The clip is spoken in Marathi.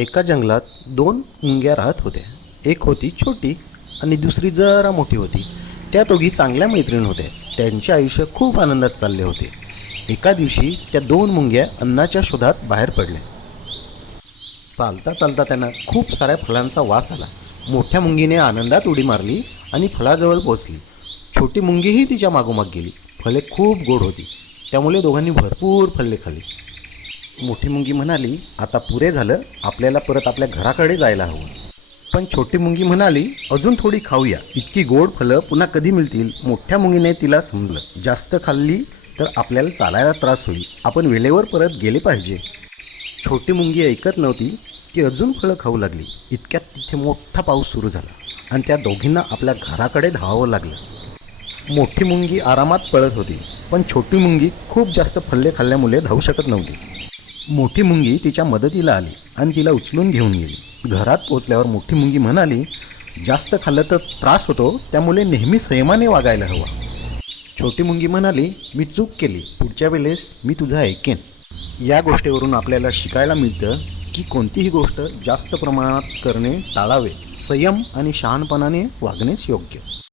एका जंगलात दोन मुंग्या राहत होत्या. एक होती छोटी आणि दुसरी जरा मोठी होती. त्या दोघी चांगल्या मैत्रीण होत्या. त्यांचे आयुष्य खूप आनंदात चालले होते. एका दिवशी त्या दोन मुंग्या अन्नाच्या शोधात बाहेर पडल्या. चालता चालता त्यांना खूप साऱ्या फळांचा वास आला. मोठ्या मुंगीने आनंदात उडी मारली आणि फळाजवळ पोचली. छोटी मुंगीही तिच्या मागोमाग गेली. फळे खूप गोड होती, त्यामुळे दोघांनी भरपूर फळे खाल्ली. मोठी मुंगी म्हणाली, आता पुरे झालं, आपल्याला परत आपल्या घराकडे जायला हवं. पण छोटी मुंगी म्हणाली, अजून थोडी खाऊया, इतकी गोड फळं पुन्हा कधी मिळतील. मोठ्या मुंगीने तिला समजलं, जास्त खाल्ली तर आपल्याला चालायला त्रास होईल, आपण वेळेवर परत गेले पाहिजे. छोटी मुंगी ऐकत नव्हती. ती अजून फळं खाऊ लागली. इतक्यात तिथे मोठा पाऊस सुरू झाला आणि त्या दोघींना आपल्या घराकडे धावावं लागलं. मोठी मुंगी आरामात पळत होती, पण छोटी मुंगी खूप जास्त फल्ले खाल्ल्यामुळे धावू शकत नव्हती. मोठी मुंगी तिच्या मदतीला आली आणि तिला उचलून घेऊन गेली. घरात पोचल्यावर मोठी मुंगी म्हणाली, जास्त खाल्लं तर त्रास होतो, त्यामुळे नेहमी संयमाने वागायला हवं. छोटी मुंगी म्हणाली, मी चूक केली, पुढच्या वेळेस मी तुझं ऐकेन. या गोष्टीवरून आपल्याला शिकायला मिळतं की कोणतीही गोष्ट जास्त प्रमाणात करणे टाळावे. संयम आणि शहाणपणाने वागणेच योग्य.